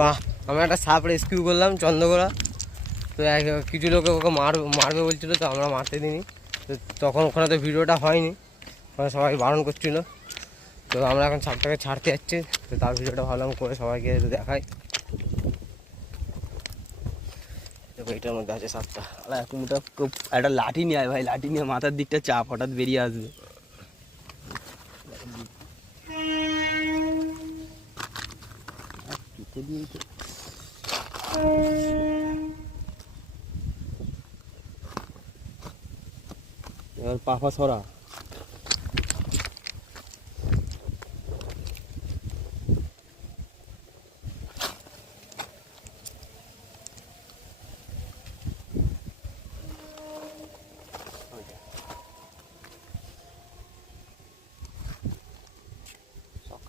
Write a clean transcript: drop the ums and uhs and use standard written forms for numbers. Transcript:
আমরা একটা সাপ রেস্কিউ করলাম চন্দ্রগোড়া। তো কিছু লোকে ওকে মারবে বলছিল, তো আমরা মারতে দিইনি। তো তখন ওখানে তো ভিডিওটা হয়নি, ওখানে সবাই বারণ করছিল। তো আমরা এখন সাপটাকে ছাড়তে যাচ্ছি, তো তার ভিডিওটা ভাবলাম করে সবাইকে একটু দেখাই। দেখো এটার মধ্যে আছে সাপটা। এখনটা একটা লাঠি নিয়ে আয় ভাই, লাঠি নিয়ে মাথার দিকটা চাপ, হঠাৎ বেরিয়ে আসবে। এবার পাফা সরা। সব